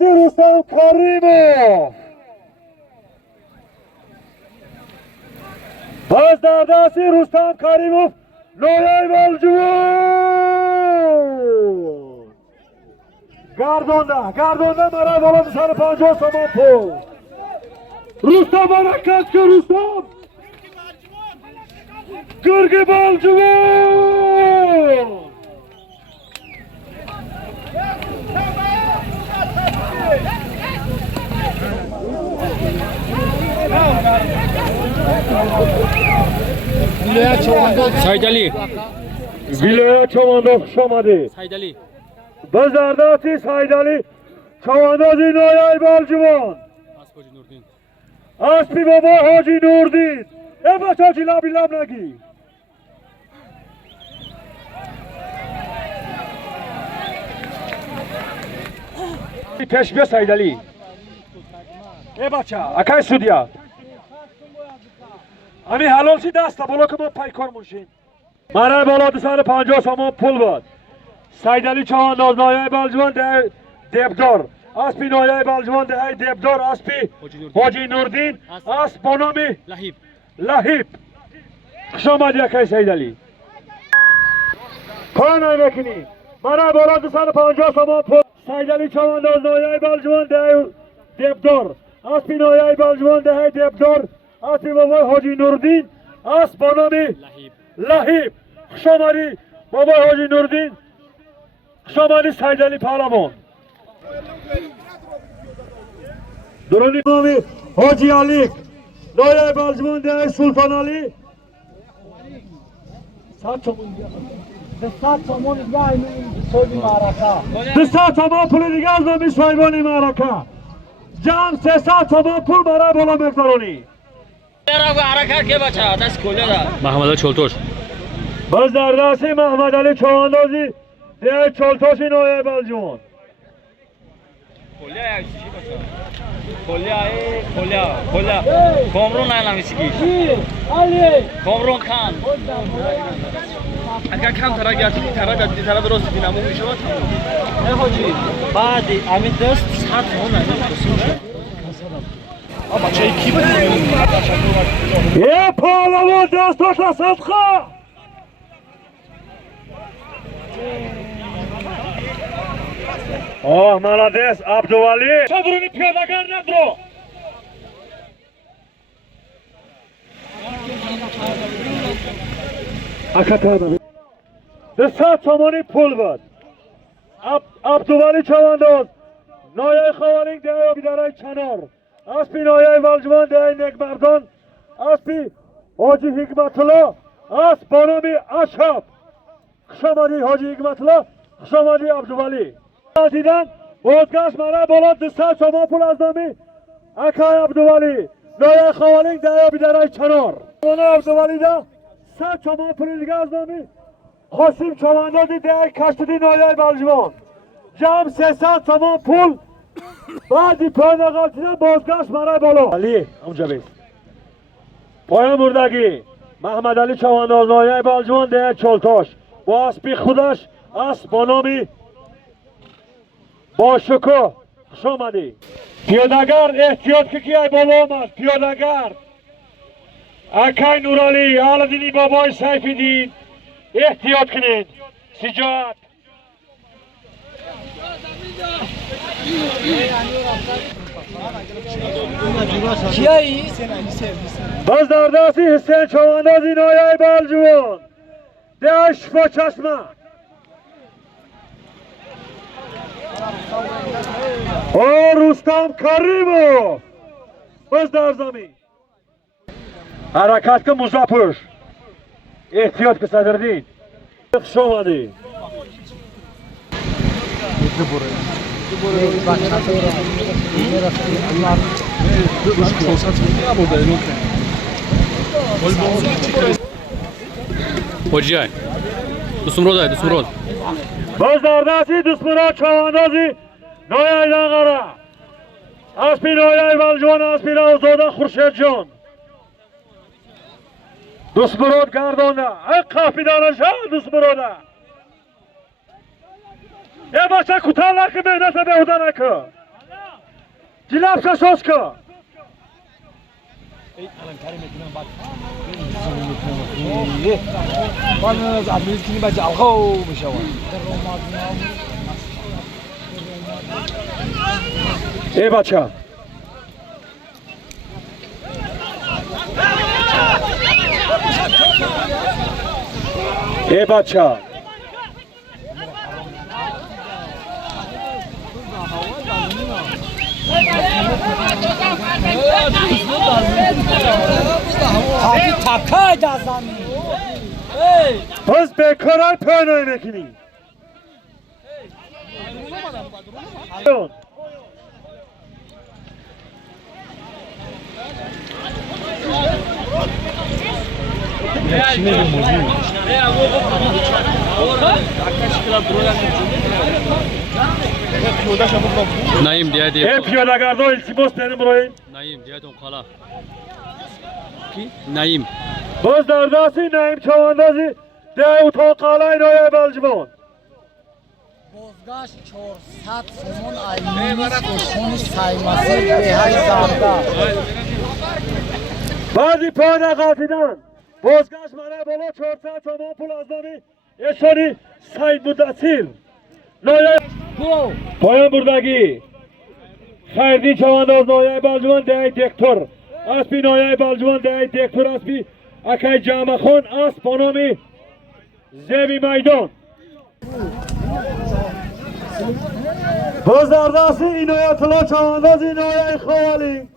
رستم کریمov باز در دست رستم کریمov نویای بالجوان گردونده مرا بالا 250 تومان پول رستم حرکت کن رستم گرگ بالجوان Saydali. Vilaya çamandoz خوش آمده Saydali. بزرداتی سایدالی چواندازی نایای بالجوان Aspoji Nurdin. اسبی بابا حاجی نوردین ای بچه حاجی لبی لب نگی پیش بیا سایدالی ای بچه اکای سودیا امی حلال سی دسته بالا که ما پیکار موشیم مرای بالا 250 تومان پول بود سایدالی چوانداز نایای بالجوان ده دبدار اسبی نایای بالجوان ده دبدار اسبی حاجی نوردین اسب با نام Lahib. لهیب خوش آمدی اکای سیدالی کار نمیکنی مرای بالا 250 تومان پول سیدالی چوانداز نایای بالجوان ده دبدار اسبی نایای بالجوان ده دبدار اسبی بابای حاجی نوردین اسب با نام Lahib. لهیب خوش آمدی بابای حاجی نوردین خوش آمدی سیدالی پهلوان درونی مامی حاجی علی نایای بالجوان ده سلطان علی 100 تومان دیگه 100 تومان دیگه اینو سوی معرکه 200 تومان پول دیگه از نامی صاحبانی معرکه جمع 300 تومان پول برای بالا مقدارانی Muhammed Ali Çoltoş. باز در دست محمد علی چواندازی ده چلتاشی نایای بالجوان Kolya. Komrun aylamışki. علی Komrun kan. اگر کم طرف گرفتی طرف درست دینامو میشه با تمام نه حاجی بعد امین دست 100 تومن نه بچه کی بود یه پهلوان دستاش از صدقه آه ملادس عبدوالی صبرونی پیادگر ندرو اکتادا 200 تومانی پول بود عبدوالی چوانداز نایای خوالینگ ده بیدارای چنار اسبی نایای والجوان ده نگمردان اسبی حاجی حکمت الله اسب با نام اشرف خوش آمدی حاجی حکمت الله خوش آمدی عبدوالی دیدن بازگشت مرا بالا 200 تومان پول از نامی اکای عبدوالی نایای خوالینگ ده بیدارای چنار عبدوالی ده 100 تومان پول دیگه از نامی خواستیم چواندازی ده کشتدی نایای بالجوان جمع 300 تومان پول بعدی پای نقاطیدن بازگشت مرای بالا علی اونجا بیست پایان مردگی محمد علی چوانداز نایای بالجوان ده چلتاش با اسبی خودش اسب با نامی با شکو خوش آمدی پیادگر احتیاط که ای بالا آمد پیادگر اکای نورالی علدینی بابای سیفیدین احتیاط کنید سجاعت کیایی؟ باز در دستی حسین چواندازی نایای بالجوان ده شفا چشمه رستم کریمov باز در زمین حرکت که مزاپش احتیاط که صدردین خوش آمدی Hocay. Dusumrod. باز در دستی دسمرا چواندازی نایای نقره اسبی نایای والجوان اسبی راوزاده خورشید جان دسمراد گردانده ای قافی دانشه دسمراده ای بچه کوتاه نکن مهنت بهوده نکن جلب شش کن من از ابریز کنی بچه الخو بشوان ای بچه ای بچه خاکی تکای در زمین باز بکارای پرنای میکنی Naim diye ای diye. پیاده گردان التماس داریم روی Naim diye ton kala. Ki? Naim. باز در دستی نعیم چواندازی ده اتاق قلعه نایه بلجبان بازگشت 400 سومون ایمونیست اشونش سایماسی بهای زمده بعضی پیاده قاتیدن بازگشت منه بالا 400 تومان پول از نامی اشانی سید مدثر نایه پایان بردگی خیردی چوانداز نایه بلجبان ده دکتر اسبی نایه بلجبان ده دکتر اسبی اکی جامع خون اسب بانامی زیبی میدان باز در دستی اینایت الله چوانداز اینایه خوالی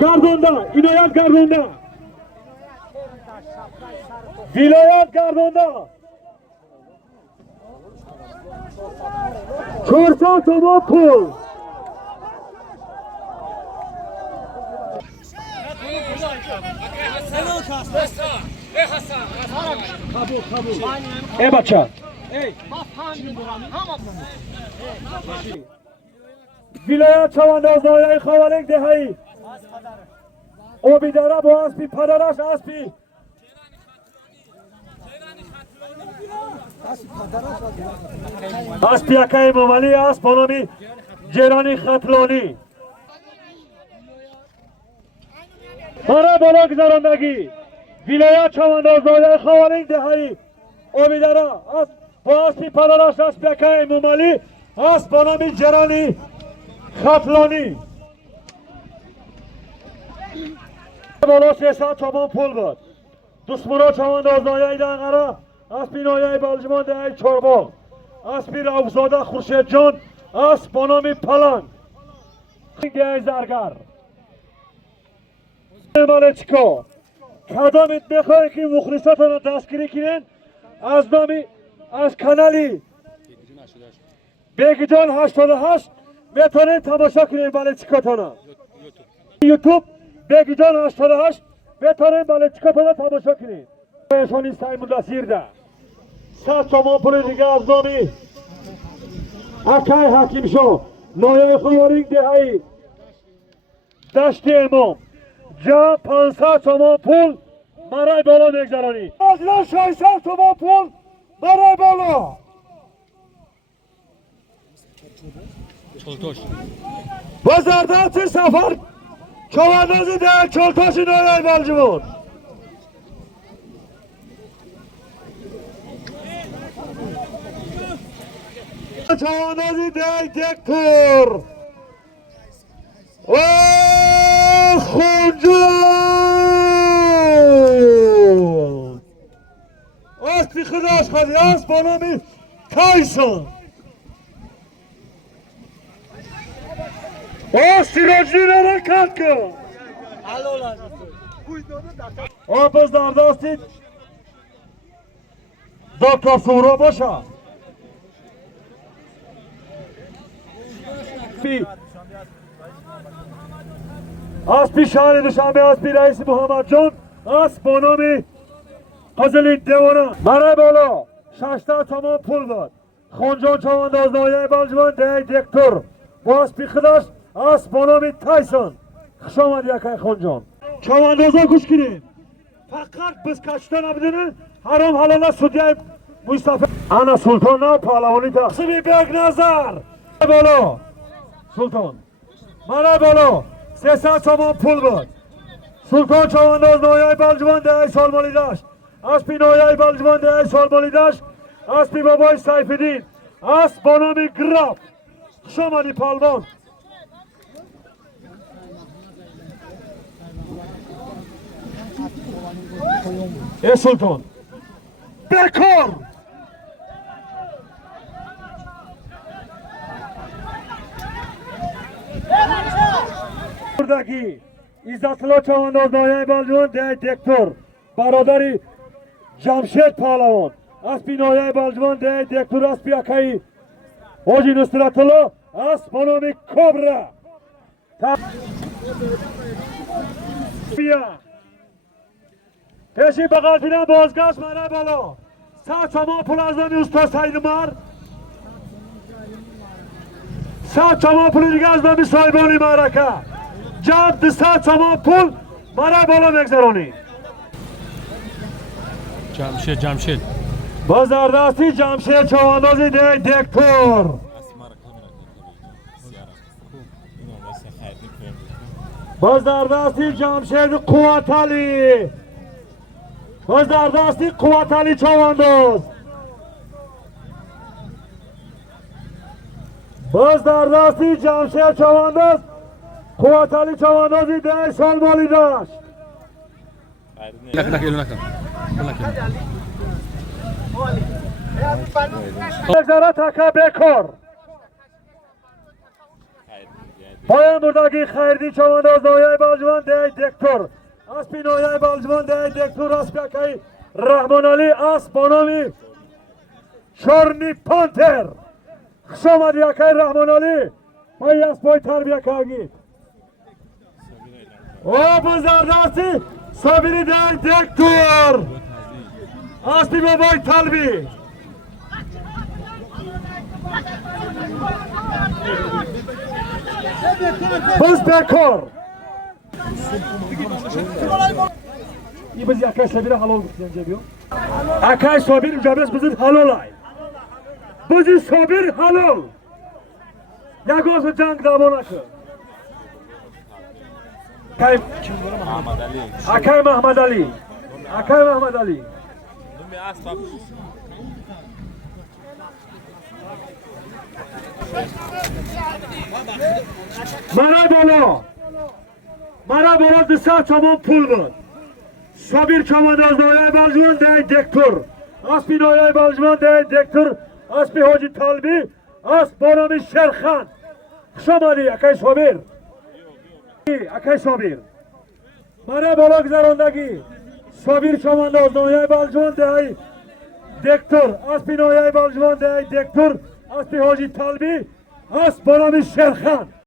گردونده اینایت گردونده ولایت گردونده 400 تومان پول ای بچه ولایت چوانداز نایه خوالک دهی او بیداره با اسبی پدرش اسبی اسبی اکای ممالی اسب بانامی جرانی خطلانی مانه بالا گذراندگی ولایت چوانداز نایه خوالک دهی او بیداره با اسبی پدرش اسبی اکای ممالی اسب بانامی جرانی خطلانی بالا 300 تومان پول بود دشمنا چوانداز نایه دنگره اسبی نایه بلجمان ده چارباغ اسبی روزاده خورشید جان اسب با نام پلنگ ده زرگر مالچکا کدامت میخوای که مخلصاتان رو دستگیری کنین از نامی از کانالی بیگی جان 88 میتونین تماشا کنین مالچکاتان یوتیوب بیگی جان 88 میتونین مالچکاتان تماشا کنین شونی سعی مدثر ده 100 تومان پول دیگه از نامی اکای حکیم شو نایه خوارینگ دهی دشت امام جا 500 تومان پول برای بالا بگذرانی از 600 تومان پول برای بالا Çoltoş. وزردات سفر چواندازی ده چلتاش نایه بلجمون چواندازی ده دکتر و خونجون اسبی خداش خواهی اسب با نامی تایسون سیراجی رو رکت کن باز در دستید دکتر سورا باشه اسبی شهر دوشنبه اسبی رئیس محمد جان اسب با نام قزل دیوانه برای بالا 600 تومان پول داد خونجان چوانداز نایه بلجمان ده دکتر با اسبی خودش اسب با نام تایسون خوش آمد یکای خونجان چواندازا گوش کنید فقط بس کشتن نبودنه حرام حلاله سودیه مصطفی انا سلطان نه پهلوانی تقسیمی بیگ نظر بالا سلطان منه بالا 300 تومان پول بود سلطان چوانداز نایه بلجوان 10 سال مالی داشت اسبی نایه بلجوان 10 سال مالی داشت اسبی بابای سیفالدین اسب با نام گراف شمالی پالوان ای سلطان بکار بردگی عزتالله چوانداز نایه بلجوان 10 دکتر برادری جمشید پهلوان اسبی نایه بلجوان 10 دکتر اسبی اکایی حاجی نصرت الله اسب با نام کبرا بیا پیشی بغل دیدن بازگشت منه بالا 100 تومان پول از نامی استاد سعید مر 100 تومان پول دیگه از نامی صاحبانی معرکه جمع 200 تومان پول منه بالا مگذرانی جمشید بازاردستی جمشید چواندازی 10 دکتر بازاردستی جمشید قوتالی بازاردستی قوتالی چوانداز بازاردستی جمشید چوانداز قوتالی چواندازی 10 سال مالی داشت بگذاره تکه بکار پایان بردگی خیردی چوانداز نایه بلجوان 10 دکتر اسبی نایه بلجوان 10 دکتر اسبی اکایی رحمان علی اسب با نامی چرنی پانتر خوش آمدی اکایی رحمان علی پای اسبای تربیه کاگی او بزردستی سابیری 10 دکتر اسبی بابای طلبی بس بکار ای بزی اکای سابیر حلال بکنی انجا بیو اکای سابیر اینجا بیست بزید حلال های بزی سابیر حلال یک روز جنگ دعوا نکن اکای محمد علی اکای محمد علی مرا بالا 200 تومان پول بود سابیر چوانداز نایه بلجوان 10 دکتر اسبی نایه بلجوان 10 دکتر اسبی حاجی طلبی اسب با نام شرخان خوش آمدی اکای سابیر اکای سابیر مرا بالا گذراندگی سابیر چوانداز نایه بلجوان 10 دکتر اسبی نایه بلجوان 10 دکتر اسبی حاجی طلبی اسب با نام شرخان